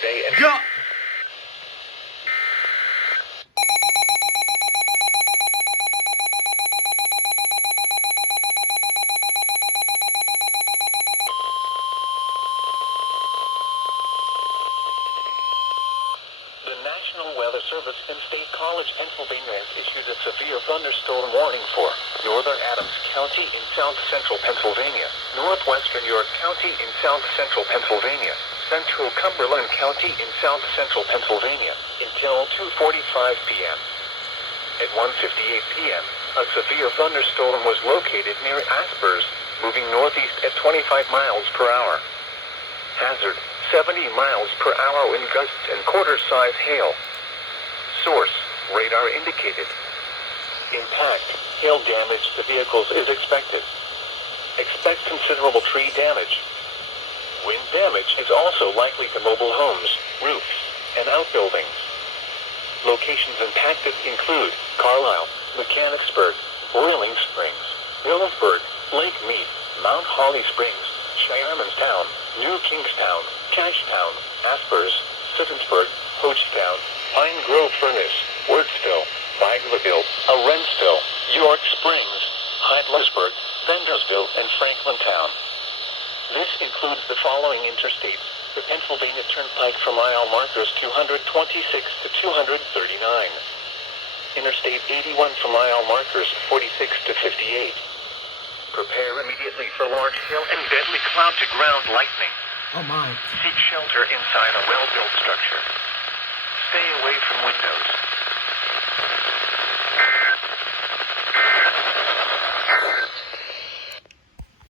today and... Yeah. The National Weather Service in State College, Pennsylvania has issued a severe thunderstorm warning for northern Adams County in south-central Pennsylvania, northwestern York County in south-central Pennsylvania, central Cumberland County in south-central Pennsylvania, until 2:45 p.m. At 1:58 p.m., a severe thunderstorm was located near Aspers, moving northeast at 25 miles per hour. Hazard, 70 miles per hour wind gusts and quarter-size hail. Source, radar indicated. Impact, hail damage to vehicles is expected. Expect considerable tree damage. Wind damage is also likely to mobile homes, roofs, and outbuildings. Locations impacted include Carlisle, Mechanicsburg, Boiling Springs, Millersburg, Lake Mead, Mount Holly Springs, Shiremanstown, New Kingstown, Cashtown, Aspers, Siddonsburg, Hochtown, Pine Grove Furnace, Wurtsville, Baglerville, Arendsville, York Springs, Heidlersburg, Vendersville, and Franklintown. This includes the following interstates: the Pennsylvania Turnpike for mile markers 226 to 239. Interstate 81 for mile markers 46 to 58. Prepare immediately for large hail and deadly cloud-to-ground lightning. Oh my. Seek shelter inside a well-built structure. Stay away from windows.